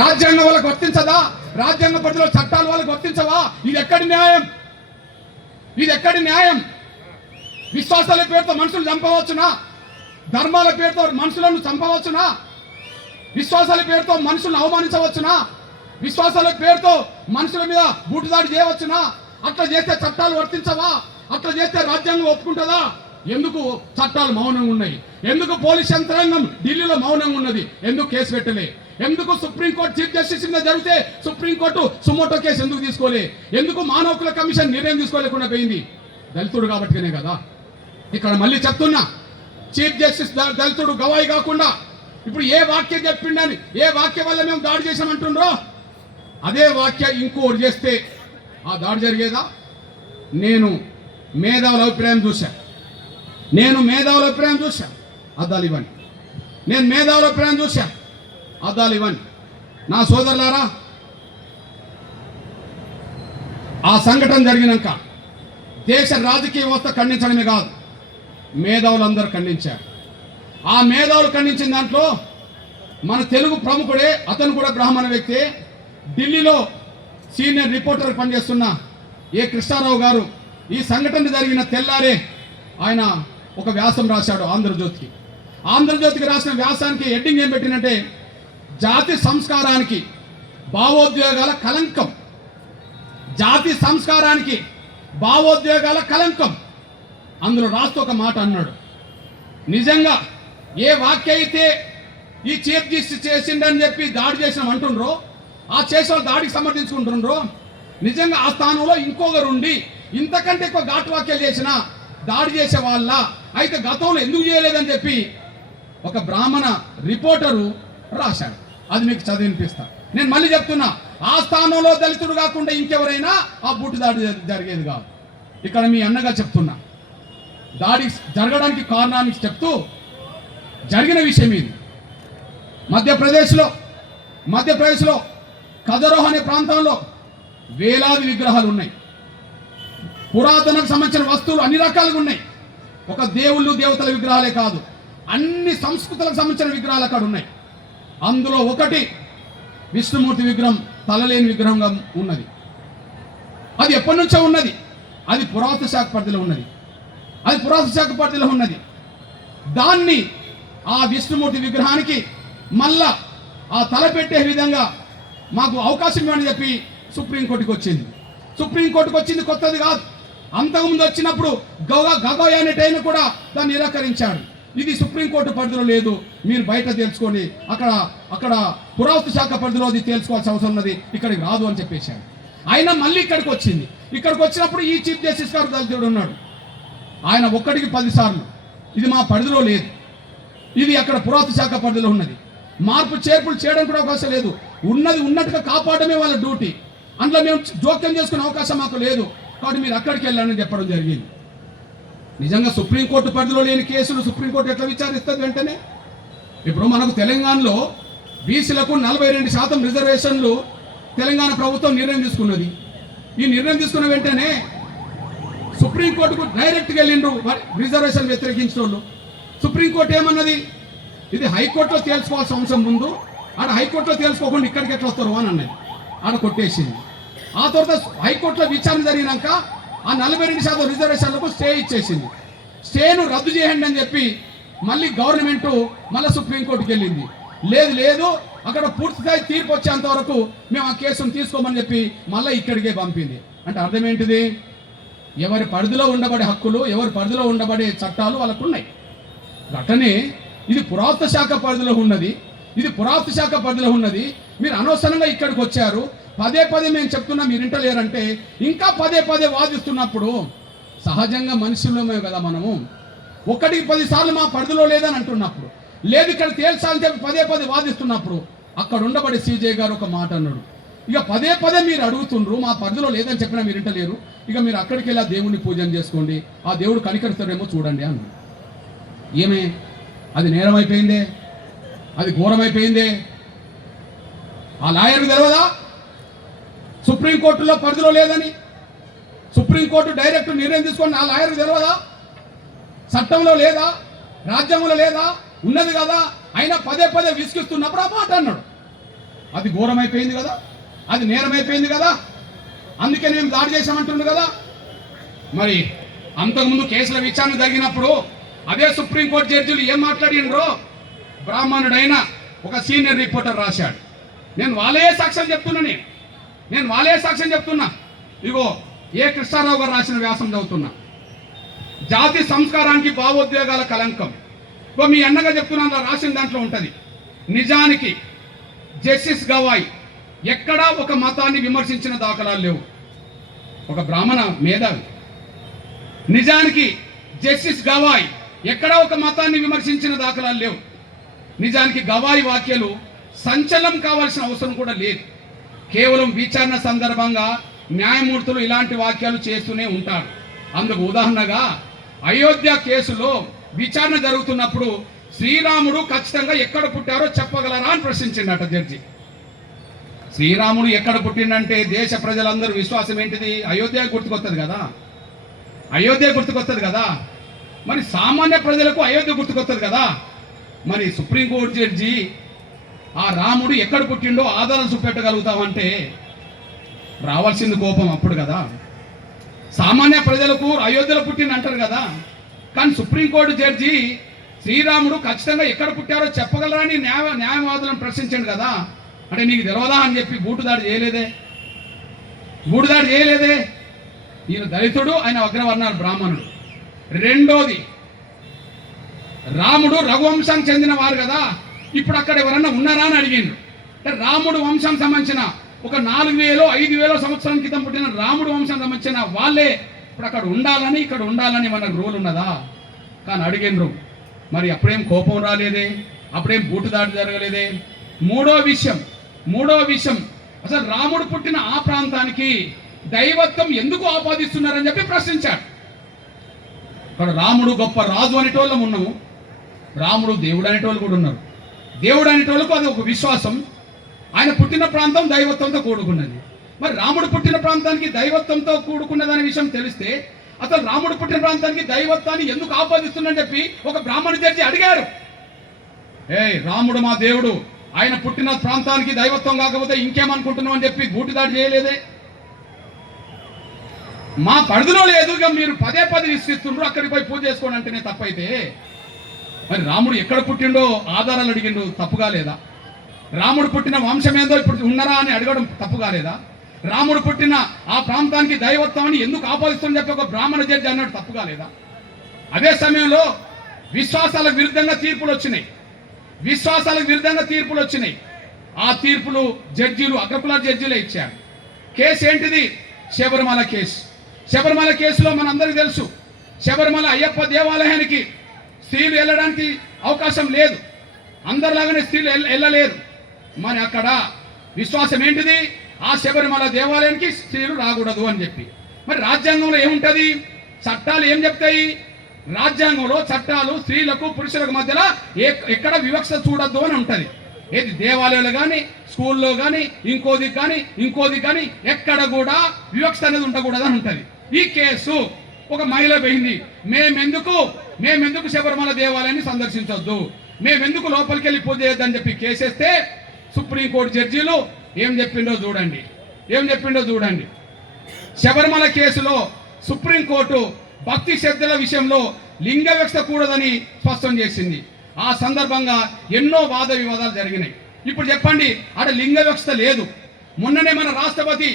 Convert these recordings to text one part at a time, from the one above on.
రాజ్యాంగం వాళ్ళకి వర్తించదా? రాజ్యాంగ పరిధిలో చట్టాలు వాళ్ళకి వర్తించవా? ఇది ఎక్కడి న్యాయం? ఇది ఎక్కడి న్యాయం? విశ్వాసాల పేరుతో మనుషులు చంపవచ్చునా? ధర్మాల పేరుతో మనుషులను చంపవచ్చునా? విశ్వాసాల పేరుతో మనుషులను అవమానించవచ్చునా? విశ్వాసాల పేరుతో మనుషుల మీద బూటుదాడి చేయవచ్చునా? అట్లా చేస్తే చట్టాలు వర్తించవా? అట్లా చేస్తే రాజ్యాంగం ఒప్పుకుంటుందా? ఎందుకు చట్టాలు మౌనంగా ఉన్నాయి? ఎందుకు పోలీస్ యంత్రాంగం ఢిల్లీలో మౌనంగా ఉన్నది? ఎందుకు కేసు పెట్టలే? ఎందుకు సుప్రీంకోర్టు చీఫ్ జస్టిస్ మీద జరిగితే సుప్రీంకోర్టు సుమోటో కేసు ఎందుకు తీసుకోలే? ఎందుకు మానవ హక్కుల కమిషన్ నిర్ణయం తీసుకోలేకుండా పోయింది? దళితుడు కాబట్టినే కదా. ఇక్కడ మళ్ళీ చెప్తున్నా, చీఫ్ జస్టిస్ దళితుడు గవాయి కాకుండా ఇప్పుడు ఏ వాక్యం చెప్పిండని, ఏ వాక్యం వల్ల మేము దాడి చేసామంటుండ్రో అదే వాక్యం ఇంకోటి చేస్తే ఆ దాడి జరిగేదా? నేను మేధావుల అభిప్రాయం చూశా. అద్దాలు ఇవ్వండి. నేను మేధావుల అభిప్రాయం చూశా. అద్దాలు ఇవ్వండి. నా సోదరులారా, ఆ సంఘటన జరిగినాక దేశ రాజకీయ వ్యవస్థ ఖండించడమే కాదు, మేధావులందరూ ఖండించారు. ఆ మేధావులు ఖండించిన దాంట్లో మన తెలుగు ప్రముఖుడే, అతను కూడా బ్రాహ్మణ వ్యక్తి, ఢిల్లీలో సీనియర్ రిపోర్టర్ పనిచేస్తున్న ఏ కృష్ణారావు గారు ఈ సంఘటన జరిగిన తెల్లారే ఆయన ఒక వ్యాసం రాశాడు ఆంధ్రజ్యోతికి. ఆంధ్రజ్యోతికి రాసిన వ్యాసానికి హెడ్డింగ్ ఏం పెట్టినంటే, జాతి సంస్కారానికి భావోద్వేగాల కలంకం. జాతి సంస్కారానికి భావోద్వేగాల కలంకం. అందులో రాస్తూ ఒక మాట అన్నాడు, నిజంగా ఏ వాక్య అయితే ఈ చీఫ్ జస్టిస్ చేసిండని చెప్పి దాడి చేసిన అంటుండ్రో, ఆ చేసిన దాడికి సమర్థించుకుంటుండ్రో, నిజంగా ఆ స్థానంలో ఇంకొకరు ఉండి ఇంతకంటే ఎక్కువ ఘాటు వాక్యాలు చేసిన దాడి చేసే వాళ్ళ అయితే గతంలో ఎందుకు చేయలేదని చెప్పి ఒక బ్రాహ్మణ రిపోర్టరు రాశాడు. అది మీకు చదివినిపిస్తా. నేను మళ్ళీ చెప్తున్నా, ఆ స్థానంలో దళితుడు కాకుండా ఇంకెవరైనా ఆ బూటు దాడి జరిగేది కాదు. ఇక్కడ మీ అన్నగా చెప్తున్నా, దాడి జరగడానికి కారణానికి చెప్తూ జరిగిన విషయం ఇది. మధ్యప్రదేశ్లో ఖజరోహ్ అనే ప్రాంతంలో వేలాది విగ్రహాలు ఉన్నాయి. పురాతనకు సంబంధించిన వస్తువులు అన్ని రకాలుగా ఉన్నాయి. ఒక దేవుళ్ళు దేవతల విగ్రహాలే కాదు, అన్ని సంస్కృతులకు సంబంధించిన విగ్రహాలు అక్కడ ఉన్నాయి. అందులో ఒకటి విష్ణుమూర్తి విగ్రహం, తలలేని విగ్రహంగా ఉన్నది. అది ఎప్పటి నుంచో ఉన్నది. అది పురాతన శాఖ పరిధిలో ఉన్నది. దాన్ని ఆ విష్ణుమూర్తి విగ్రహానికి మళ్ళా ఆ తల పెట్టే విధంగా మాకు అవకాశం ఇవ్వని చెప్పి సుప్రీంకోర్టుకి వచ్చింది. కొత్తది కాదు. అంతకుముందు వచ్చినప్పుడు గగోయ్ అనే టైం కూడా దాన్ని నిరాకరించాడు. ఇది సుప్రీంకోర్టు పరిధిలో లేదు, మీరు బయట తెలుసుకొని అక్కడ పురావస్తు శాఖ పరిధిలో అది తెలుసుకోవాల్సిన అవసరం ఉన్నది, ఇక్కడికి రాదు అని చెప్పేశాడు. అయినా మళ్ళీ ఇక్కడికి వచ్చినప్పుడు ఈ చీఫ్ జస్టిస్ గారు దళితుడు ఉన్నాడు. ఆయన ఒక్కడికి 10 సార్లు ఇది మా పరిధిలో లేదు, ఇది అక్కడ పురావస్తు శాఖ పరిధిలో ఉన్నది, మార్పు చేర్పులు చేయడం కూడా అవకాశం లేదు, ఉన్నది ఉన్నట్టుగా కాపాడమే వాళ్ళ డ్యూటీ, అందులో మేము జోక్యం చేసుకునే అవకాశం మాకు లేదు, కాబట్టి మీరు అక్కడికి వెళ్ళాలని చెప్పడం జరిగింది. నిజంగా సుప్రీంకోర్టు పరిధిలో లేని కేసులు సుప్రీంకోర్టు ఎట్లా విచారిస్తుంది వెంటనే? ఇప్పుడు మనకు తెలంగాణలో బీసీలకు 42% రిజర్వేషన్లు తెలంగాణ ప్రభుత్వం నిర్ణయం తీసుకున్నది. ఈ నిర్ణయం తీసుకున్న వెంటనే సుప్రీంకోర్టుకు డైరెక్ట్గా వెళ్ళిండ్రు రిజర్వేషన్ వ్యతిరేకించిన వాళ్ళు. సుప్రీంకోర్టు ఏమన్నది, ఇది హైకోర్టులో తేల్చుకోవాల్సిన అవసరం ముందు, ఆడ హైకోర్టులో తేల్చుకోకుండా ఇక్కడికి ఎట్లా వస్తారు అని అన్నది, ఆడ కొట్టేసింది. ఆ తర్వాత హైకోర్టులో విచారణ జరిగినాక ఆ 42% రిజర్వేషన్లకు స్టే ఇచ్చేసింది. స్టేను రద్దు చేయండి అని చెప్పి మళ్ళీ గవర్నమెంట్ మళ్ళీ సుప్రీంకోర్టుకి వెళ్ళింది. లేదు అక్కడ పూర్తిస్థాయి తీర్పు వచ్చేంత వరకు మేము ఆ కేసును తీసుకోమని చెప్పి మళ్ళీ ఇక్కడికే పంపింది. అంటే అర్థం ఏంటిది? ఎవరి పరిధిలో ఉండబడే హక్కులు, ఎవరి పరిధిలో ఉండబడే చట్టాలు వాళ్ళకు ఉన్నాయి. అట్టనే ఇది పురావస్తు శాఖ పరిధిలో ఉన్నది. మీరు అనవసరంగా ఇక్కడికి వచ్చారు. పదే మేము చెప్తున్నా, మీరు ఇంటలేరంటే ఇంకా పదే వాదిస్తున్నప్పుడు సహజంగా మనుషులమే కదా మనము. 1-10 సార్లు మా పరిధిలో లేదని అంటున్నప్పుడు, లేదు ఇక్కడ తేల్చాలని చెప్పి పదే వాదిస్తున్నప్పుడు అక్కడ ఉండబడే సీజే గారు ఒక మాట అన్నాడు, ఇక పదే మీరు అడుగుతుండ్రు, మా పరిధిలో లేదని చెప్పినా మీరు ఇంటలేరు, ఇక మీరు అక్కడికి వెళ్ళి ఆ దేవుడిని పూజన చేసుకోండి, ఆ దేవుడు కనికరిస్తాడేమో చూడండి అన్నాడు. ఏమే, అది నేరం అయిపోయిందే, అది ఘోరమైపోయిందే. ఆ లాయర్కి తెలియదా సుప్రీంకోర్టులో పరిధిలో లేదని? సుప్రీంకోర్టు డైరెక్ట్ నిర్ణయం తీసుకొని ఆ లాయర్కి తెలియదా? చట్టంలో లేదా, రాజ్యాంగంలో లేదా? ఉన్నది కదా. అయినా పదే విసిగిస్తున్నప్పుడు ఆ మాట అన్నాడు. అది ఘోరమైపోయింది కదా, అది నేరమైపోయింది కదా, అందుకే మేము దాడి చేశామంటుండు కదా. మరి అంతకుముందు కేసుల విచారణ జరిగినప్పుడు అదే సుప్రీంకోర్టు జడ్జిలు ఏం మాట్లాడినరో బ్రాహ్మణుడైన ఒక సీనియర్ రిపోర్టర్ రాశాడు. నేను వాళ్ళే సాక్ష్యం చెప్తున్నా. ఇగో ఏ కృష్ణారావు గారు రాసిన వ్యాసం చదువుతున్నా. జాతి సంస్కారానికి భావోద్వేగాల కలంకం. మీ అన్నగా చెప్తున్నా రాసిన దాంట్లో ఉంటుంది. నిజానికి జస్టిస్ గవాయ్ ఎక్కడా ఒక మతాన్ని విమర్శించిన దాఖలాలు లేవు. ఒక బ్రాహ్మణ మేధావి. నిజానికి జస్టిస్ గవాయ్ ఎక్కడా ఒక మతాన్ని విమర్శించిన దాఖలాలు లేవు. నిజానికి గవాయ్ వ్యాఖ్యలు సంచలనం కావాల్సిన అవసరం కూడా లేదు. కేవలం విచారణ సందర్భంగా న్యాయమూర్తులు ఇలాంటి వ్యాఖ్యలు చేస్తూనే ఉంటారు. అందుకు ఉదాహరణగా అయోధ్య కేసులో విచారణ జరుగుతున్నప్పుడు శ్రీరాముడు ఖచ్చితంగా ఎక్కడ పుట్టారో చెప్పగలరా అని ప్రశ్నించిండట జడ్జి. శ్రీరాముడు ఎక్కడ పుట్టిండంటే దేశ ప్రజలందరూ విశ్వాసం ఏంటిది? అయోధ్య గుర్తుకొస్తుంది కదా. మరి సామాన్య ప్రజలకు అయోధ్య గుర్తుకొస్తుంది కదా. మరి సుప్రీంకోర్టు జడ్జి ఆ రాముడు ఎక్కడ పుట్టిండో ఆధారం చూపెట్టగలుగుతామంటే రావాల్సింది కోపం అప్పుడు కదా. సామాన్య ప్రజలకు అయోధ్యలో పుట్టింది అంటారు కదా. కానీ సుప్రీంకోర్టు జడ్జి శ్రీరాముడు ఖచ్చితంగా ఎక్కడ పుట్టారో చెప్పగలరా అని న్యాయవాదులను ప్రశ్నించాడు కదా. అంటే నీకు తెలవదా అని చెప్పి బూటుదాడి చేయలేదే. ఈయన దళితుడు, ఆయన అగ్రవర్ణాలు బ్రాహ్మణుడు. రెండోది, రాముడు రఘువంశానికి చెందిన వారు కదా, ఇప్పుడు అక్కడ ఎవరన్నా ఉన్నారా అని అడిగిండు. అంటే రాముడు వంశానికి సంబంధించిన ఒక 4000-5000 సంవత్సరాల క్రితం పుట్టిన రాముడు వంశానికి సంబంధించిన వాళ్ళే ఇప్పుడు అక్కడ ఉండాలని, ఇక్కడ ఉండాలని మనకు రూల్ ఉన్నదా? కానీ అడిగినరు. మరి అప్పుడేం కోపం రాలేదే, అప్పుడేం బూటుదాడి జరగలేదే. మూడో విషయం అసలు రాముడు పుట్టిన ఆ ప్రాంతానికి దైవత్వం ఎందుకు ఆపాదిస్తున్నారని చెప్పి ప్రశ్నించాడు. ఇక్కడ రాముడు గొప్ప రాజు అనేటోళ్ళం ఉన్నాము, రాముడు దేవుడు అనేటోళ్ళు కూడా ఉన్నారు. దేవుడు అనేటోళ్ళకు అది ఒక విశ్వాసం. ఆయన పుట్టిన ప్రాంతం దైవత్వంతో కూడుకున్నది. మరి రాముడు పుట్టిన ప్రాంతానికి దైవత్వంతో కూడుకున్నదనే విషయం తెలిస్తే అసలు రాముడు పుట్టిన ప్రాంతానికి దైవత్వాన్ని ఎందుకు ఆపాదిస్తుందని చెప్పి ఒక బ్రాహ్మణ జడ్జి అడిగారు. రాముడు మా దేవుడు, ఆయన పుట్టిన ప్రాంతానికి దైవత్వం కాకపోతే ఇంకేమనుకుంటున్నాం అని చెప్పి బూటుదాడి చేయలేదే. మా పరిధిలో లేదుగా మీరు పదే విసిరిస్తుండ్రు, అక్కడికి పోయి పూజ చేసుకోండి అంటేనే తప్పైతే మరి రాముడు ఎక్కడ పుట్టిండో ఆధారాలు అడిగిండు, తప్పుగా లేదా? రాముడు పుట్టిన వంశం ఏదో ఇప్పుడు ఉన్నారా అని అడగడం తప్పుగా లేదా? రాముడు పుట్టిన ఆ ప్రాంతానికి దైవత్వాన్ని ఎందుకు ఆపాదిస్తుందని చెప్పి ఒక బ్రాహ్మణ జడ్జి అన్నాడు, తప్పుగా లేదా? అదే సమయంలో విశ్వాసాలకు విరుద్ధంగా తీర్పులు వచ్చినాయి. ఆ తీర్పులు జడ్జీలు, అగ్రకుల జడ్జీలే ఇచ్చారు. కేసు ఏంటిది? శబరిమల కేసులో మనందరికీ తెలుసు, శబరిమల అయ్యప్ప దేవాలయానికి స్త్రీలు వెళ్ళడానికి అవకాశం లేదు, అందరిలాగానే స్త్రీలు వెళ్ళలేరు. మరి అక్కడ విశ్వాసం ఏంటిది? ఆ శబరిమల దేవాలయానికి స్త్రీలు రాకూడదు అని చెప్పి. మరి రాజ్యాంగంలో ఏముంటుంది? చట్టాలు ఏం చెప్తాయి? రాజ్యాంగంలో చట్టాలు స్త్రీలకు పురుషులకు మధ్యలో ఎక్కడ వివక్ష చూడొద్దు అని ఉంటుంది. ఏది దేవాలయాలు కానీ, స్కూల్లో కానీ, ఇంకోది కానీ ఎక్కడ కూడా వివక్ష అనేది ఉండకూడదు అని ఉంటుంది. ఈ కేసు ఒక మహిళ పోయింది, మేమెందుకు శబరిమల దేవాలయాన్ని సందర్శించొద్దు, మేమెందుకు లోపలికి వెళ్ళి పూజ చేయొద్దని చెప్పి కేసేస్తే సుప్రీంకోర్టు జడ్జీలు ఏం చెప్పిండో చూడండి. శబరిమల కేసులో సుప్రీంకోర్టు భక్తి శ్రద్ధల విషయంలో లింగ వివక్ష కూడదని స్పష్టం చేసింది. ఆ సందర్భంగా ఎన్నో వాద వివాదాలు జరిగినాయి. ఇప్పుడు చెప్పండి, అక్కడ లింగ వివక్ష లేదు. మొన్ననే మన రాష్ట్రపతి,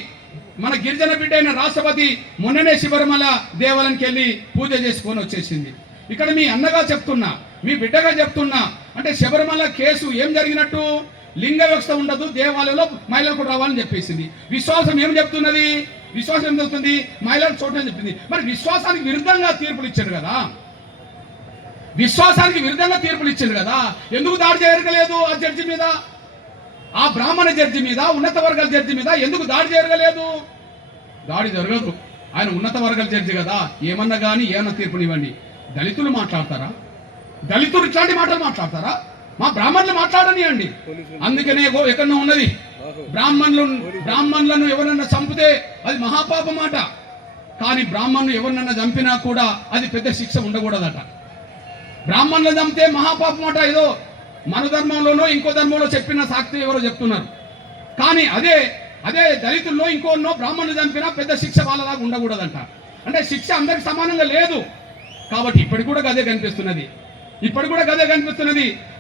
మన గిరిజన బిడ్డ అయిన రాష్ట్రపతి మొన్ననే శబరిమల దేవాలయానికి వెళ్ళి పూజ చేసుకొని వచ్చేసింది. ఇక్కడ మీ అన్నగా చెప్తున్నా, మీ బిడ్డగా చెప్తున్నా, అంటే శబరిమల కేసు ఏం జరిగినట్టు? లింగ వివక్ష ఉండదు, దేవాలయంలో మహిళలు కూడా రావాలని చెప్పేసింది. విశ్వాసం ఏం చెప్తుంది? మహిళలు చూడని చెప్పింది. మరి విశ్వాసానికి విరుద్ధంగా తీర్పులు ఇచ్చారు కదా, ఎందుకు దాడి జరగలేదు? ఆ జడ్జి మీద, ఆ బ్రాహ్మణ జడ్జి మీద, ఉన్నత వర్గాల జడ్జి మీద ఎందుకు దాడి జరగలేదు? దాడి జరగదు, ఆయన ఉన్నత వర్గాల జడ్జి కదా. ఏమన్నా కానీ ఏమన్నా తీర్పునివ్వండి. దళితులు మాట్లాడతారా? దళితులు ఇట్లాంటి మాటలు మాట్లాడతారా? మా బ్రాహ్మణులు మాట్లాడనియండి. అందుకనే ఎక్కడో ఉన్నది, బ్రాహ్మణులను ఎవరన్నా చంపితే అది మహాపాప మాట. కానీ బ్రాహ్మణులు ఎవరినన్నా చంపినా కూడా అది పెద్ద శిక్ష ఉండకూడదట. బ్రాహ్మణులు చంపితే మహాపాప మాట. ఏదో మన ధర్మంలోనో ఇంకో ధర్మంలో చెప్పిన సాక్ష్యం ఎవరో చెప్తున్నారు. కానీ అదే అదే దళితుల్లో ఇంకోన్నో బ్రాహ్మణులు చంపినా పెద్ద శిక్ష వాళ్ళలాగా ఉండకూడదంట. అంటే శిక్ష అందరికి సమానంగా లేదు. కాబట్టి ఇప్పటికి కూడా గదే కనిపిస్తున్నది.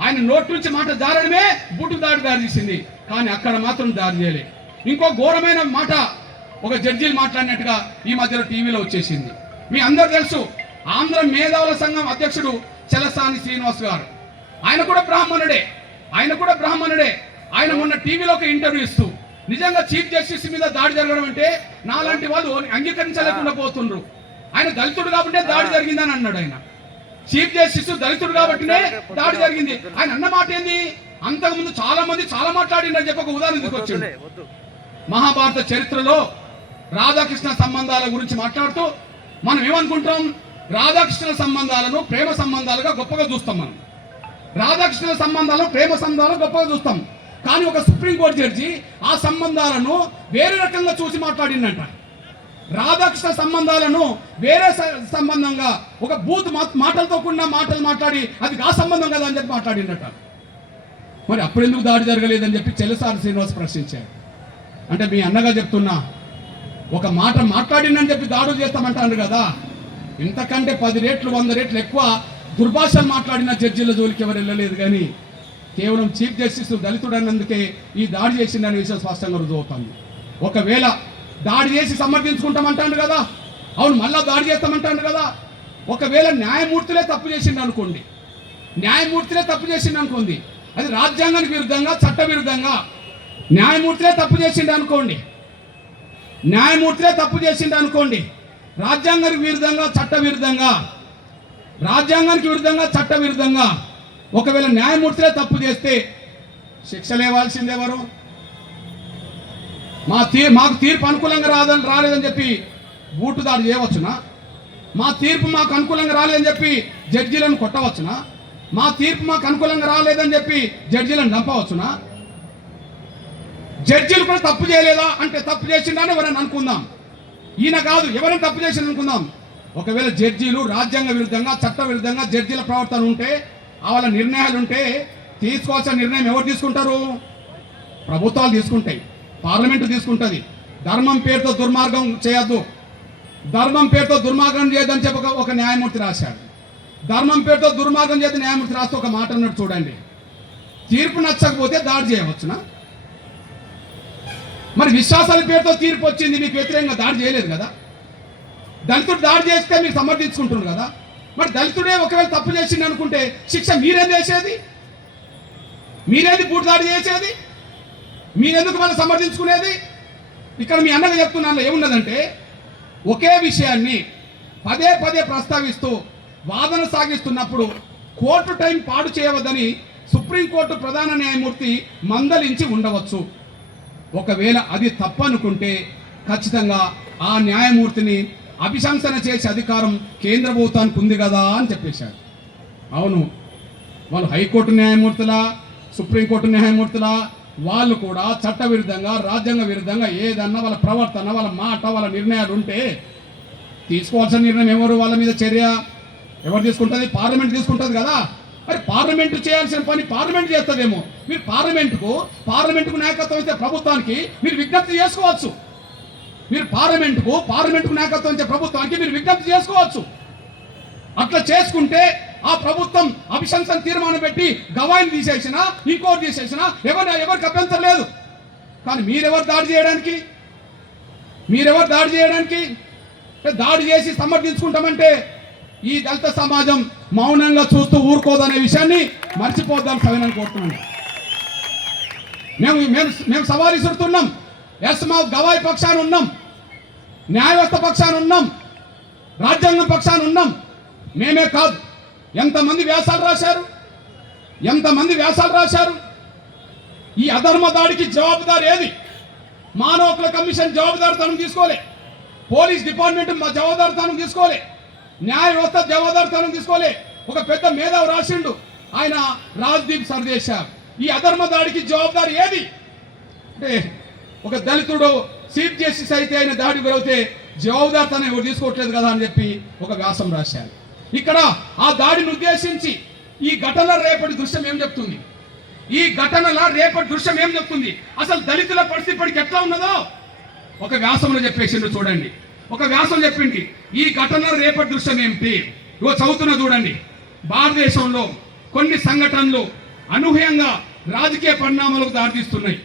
ఆయన నోటి నుంచి మాట జారడమే బూటు దాడి తీసింది. కానీ అక్కడ మాత్రం దాడి చేయలే. ఇంకో ఘోరమైన మాట ఒక జడ్జీలు మాట్లాడినట్టుగా ఈ మధ్యలో టీవీలో వచ్చేసింది. మీ అందరూ తెలుసు, ఆంధ్ర మేధావుల సంఘం అధ్యక్షుడు చలసాని శ్రీనివాస్ గారు, ఆయన కూడా బ్రాహ్మణుడే. ఆయన మొన్న టీవీలో ఒక ఇంటర్వ్యూ ఇస్తూ నిజంగా చీఫ్ జస్టిస్ మీద దాడి జరగడం అంటే నాలాంటి వాళ్ళు అంగీకరించలేకుండా పోతుండ్రు. ఆయన దళితుడు కాబట్టి దాడి జరిగిందని అన్నాడు. ఆయన చీఫ్ జస్టిస్ దళితుడు కాబట్టినే దాడి జరిగింది. ఆయన అన్న మాట ఏంది? అంతకుముందు చాలా మంది చాలా మాట్లాడిందని చెప్పి ఒక ఉదాహరణ తీసుకొచ్చింది. మహాభారత చరిత్రలో రాధాకృష్ణ సంబంధాల గురించి మాట్లాడుతూ మనం ఏమనుకుంటాం? రాధాకృష్ణ సంబంధాలను ప్రేమ సంబంధాలుగా గొప్పగా చూస్తాం. మనం రాధాకృష్ణ సంబంధాలను ప్రేమ సంబంధాలను గొప్పగా చూస్తాం. కానీ ఒక సుప్రీంకోర్టు జడ్జి ఆ సంబంధాలను వేరే రకంగా చూసి మాట్లాడిందంట. రాధాకృష్ణ సంబంధాలను వేరే సంబంధంగా ఒక బూత్ మాటలతో కూడిన మాటలు మాట్లాడి అది ఆ సంబంధం కదా అని చెప్పి మాట్లాడిందట. మరి అప్పుడెందుకు దాడి జరగలేదని చెప్పి చెల్లసాని శ్రీనివాస్ ప్రశ్నించారు. అంటే మీ అన్నగా చెప్తున్నా, ఒక మాట మాట్లాడిందని చెప్పి దాడులు చేస్తామంటారు కదా, ఇంతకంటే 10 రెట్లు 100 రెట్లు ఎక్కువ దుర్భాషలు మాట్లాడిన జడ్జీల జోలికి ఎవరు వెళ్ళలేదు. కానీ కేవలం చీఫ్ జస్టిస్ దళితుడు అన్నందుకే ఈ దాడి చేసిందనే విషయం స్పష్టంగా రుజువుతోంది. ఒకవేళ దాడి చేసి సమర్థించుకుంటామంటాడు కదా, అవును మళ్ళా దాడి చేస్తామంటాడు కదా. ఒకవేళ న్యాయమూర్తులే తప్పు చేసిండు అనుకోండి, అది రాజ్యాంగానికి విరుద్ధంగా చట్ట విరుద్ధంగా న్యాయమూర్తులే తప్పు చేసిండు అనుకోండి, రాజ్యాంగానికి విరుద్ధంగా చట్ట విరుద్ధంగా ఒకవేళ న్యాయమూర్తులే తప్పు చేస్తే శిక్ష లేవాల్సింది ఎవరు? మాకు తీర్పు అనుకూలంగా రాలేదని చెప్పి బూటు దాడి చేయవచ్చునా? మా తీర్పు మాకు అనుకూలంగా రాలేదని చెప్పి జడ్జీలను కొట్టవచ్చునా? మా తీర్పు మాకు అనుకూలంగా రాలేదని చెప్పి జడ్జీలను చంపవచ్చునా? జడ్జీలు కూడా తప్పు చేయలేదా అంటే తప్పు చేసిందని ఎవరైనా అనుకుందాం. ఈయన కాదు, ఎవరైనా తప్పు చేసింది అనుకుందాం. ఒకవేళ జడ్జీలు రాజ్యాంగ విరుద్ధంగా చట్ట విరుద్ధంగా జడ్జీల ప్రవర్తన ఉంటే, వాళ్ళ నిర్ణయాలు ఉంటే, తీసుకోవాల్సిన నిర్ణయం ఎవరు తీసుకుంటారు? ప్రభుత్వాలు తీసుకుంటాయి, పార్లమెంటు తీసుకుంటుంది. ధర్మం పేరుతో దుర్మార్గం చేయొద్దు, చేయొద్దని చెప్పి ఒక న్యాయమూర్తి రాశాడు. ధర్మం పేరుతో దుర్మార్గం చేస్తే న్యాయమూర్తి రాస్తే ఒక మాట అన్నట్టు చూడండి, తీర్పు నచ్చకపోతే దాడి చేయవచ్చునా? మరి విశ్వాసాల పేరుతో తీర్పు వచ్చింది, మీకు వ్యతిరేకంగా దాడి చేయలేదు కదా. దళితుడు దాడి చేస్తే మీరు సమర్థించుకుంటున్నారు కదా. మరి దళితుడే ఒకవేళ తప్పు చేసింది అనుకుంటే శిక్ష మీరేం చేసేది? మీరేది బూటు దాడి చేసేది? మీరెందుకు మనం సమర్థించుకునేది? ఇక్కడ మీ అన్నగా చెప్తున్నాను ఏమున్నదంటే, ఒకే విషయాన్ని పదే ప్రస్తావిస్తూ వాదన సాగిస్తున్నప్పుడు కోర్టు టైం పాడు చేయవద్దని సుప్రీంకోర్టు ప్రధాన న్యాయమూర్తి మందలించి ఉండవచ్చు. ఒకవేళ అది తప్పనుకుంటే ఖచ్చితంగా ఆ న్యాయమూర్తిని అభిశంసన చేసే అధికారం కేంద్ర ప్రభుత్వానికి ఉంది కదా అని చెప్పేశారు. అవును, వాళ్ళు హైకోర్టు న్యాయమూర్తులా సుప్రీంకోర్టు న్యాయమూర్తులా వాళ్ళు కూడా చట్ట విరుద్ధంగా రాజ్యాంగ విరుద్ధంగా ఏదన్నా వాళ్ళ ప్రవర్తన వాళ్ళ మాట వాళ్ళ నిర్ణయాలు ఉంటే తీసుకోవాల్సిన నిర్ణయం ఎవరు? వాళ్ళ మీద చర్య ఎవరు తీసుకుంటుంది? పార్లమెంట్ తీసుకుంటుంది కదా. మరి పార్లమెంటు చేయాల్సిన పని పార్లమెంట్ చేస్తుందేమో. మీరు పార్లమెంటుకు నాయకత్వం ఇచ్చే ప్రభుత్వానికి మీరు విజ్ఞప్తి చేసుకోవచ్చు. పార్లమెంటుకు నాయకత్వం ఇచ్చే ప్రభుత్వానికి మీరు విజ్ఞప్తి చేసుకోవచ్చు. అట్లా చేసుకుంటే ఆ ప్రభుత్వం అభిశంసన తీర్మానం పెట్టి గవాయిని తీసేసినా ఇంకోటి తీసేసినా ఎవరికి అభ్యంతరం లేదు. కానీ మీరెవరు దాడి చేయడానికి దాడి చేసి సమర్థించుకుంటామంటే ఈ దళిత సమాజం మౌనంగా చూస్తూ ఊరుకోదనే విషయాన్ని మర్చిపోద్దాం సవినని కోరుతున్నాను. మేము సవాల్ ఇస్తున్నాం. ఎస్, మా గవాయి పక్షాన ఉన్నాం, న్యాయ వ్యవస్థ పక్షాన ఉన్నాం, రాజ్యాంగం పక్షాన ఉన్నాం. మేమే కాదు, ఎంతమంది వ్యాసాలు రాశారు. ఈ అధర్మ దాడికి జవాబుదారు ఏది? మానవ హక్కుల కమిషన్ జవాబుదారితనం తీసుకోలే, పోలీస్ డిపార్ట్మెంట్ జవాబుదారితనం తీసుకోలే, న్యాయ వ్యవస్థ జవాబుదారితనం తీసుకోలే. ఒక పెద్ద మేధావి రాసిండు, ఆయన రాజ్దీప్ సర్దేశార్. ఈ అధర్మ దాడికి జవాబుదారి ఏది అంటే, ఒక దళితుడు చీఫ్ జస్టిస్ అయితే ఆయన దాడి గురవుతే జవాబుదారితనం ఎవరు తీసుకోవట్లేదు కదా అని చెప్పి ఒక వ్యాసం రాశారు. ఇక్కడ ఆ దాడిని ఉద్దేశించి ఈ ఘటన రేపటి దృశ్యం ఏం చెప్తుంది? ఈ ఘటనల రేపటి దృశ్యం ఏం చెప్తుంది, అసలు దళితుల పరిస్థితి ఇప్పటికి ఎట్లా ఉన్నదో ఒక వ్యాసంలో చెప్పేసిండు చూడండి. ఒక వ్యాసం చెప్పింది ఈ ఘటనల రేపటి దృశ్యం ఏమిటి. ఇగో చదువుతున్నా చూడండి. భారతదేశంలో కొన్ని సంఘటనలు అనూహ్యంగా రాజకీయ పరిణామాలకు దారితీస్తున్నాయి.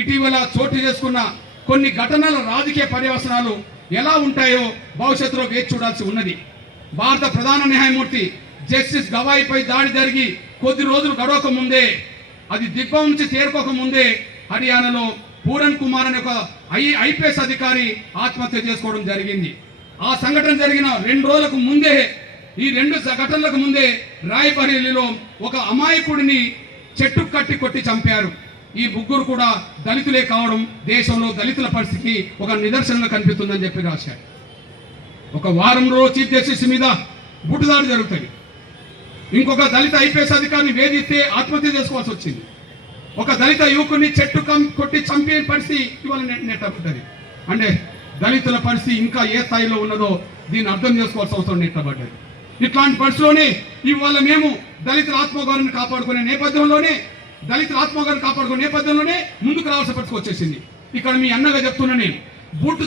ఇటీవల చోటు చేసుకున్న కొన్ని ఘటనల రాజకీయ పర్యవసనాలు ఎలా ఉంటాయో భవిష్యత్తులో వేచి చూడాల్సి ఉన్నది. భారత ప్రధాన న్యాయమూర్తి జస్టిస్ గవాయిపై దాడి జరిగి కొద్ది రోజులు గడవక ముందే, అది దిగ్భం నుంచి చేరుకోక ముందే హర్యానాలో పూరన్ కుమార్ అనే ఒక ఐపీఎస్ అధికారి ఆత్మహత్య చేసుకోవడం జరిగింది. ఆ సంఘటన జరిగిన 2 రోజులకు ముందే, ఈ 2 ఘటనలకు ముందే రాయ్బరేలీలో ఒక అమాయకుడిని చెట్టు కట్టి కొట్టి చంపారు. ఈ ముగ్గురు కూడా దళితులే కావడం దేశంలో దళితుల పరిస్థితి ఒక నిదర్శనంగా కనిపిస్తుందని చెప్పి రాశారు. ఒక వారం రోజు చీఫ్ జస్టిస్ మీద బుట్టుదాడి జరుగుతుంది. ఇంకొక దళిత ఐపీఎస్ అధికారిని వేధిస్తే ఆత్మహత్య చేసుకోవాల్సి వచ్చింది. ఒక దళిత యువకుడిని చెట్టు కొట్టి చంపే పరిస్థితి ఇవాళ నెట్టబడ్డది. అంటే దళితుల పరిస్థితి ఇంకా ఏ స్థాయిలో ఉన్నదో దీన్ని అర్థం చేసుకోవాల్సిన అవసరం నెట్టబడ్డది. ఇట్లాంటి పరిస్థితిలోనే ఇవాళ మేము దళితుల ఆత్మగౌరవాన్ని కాపాడుకునే నేపథ్యంలోనే ముందుకు రావాల్సిన పరిస్థితి వచ్చేసింది. ఇక్కడ మీ అన్నగా చెప్తున్నా, నేను బూటుతో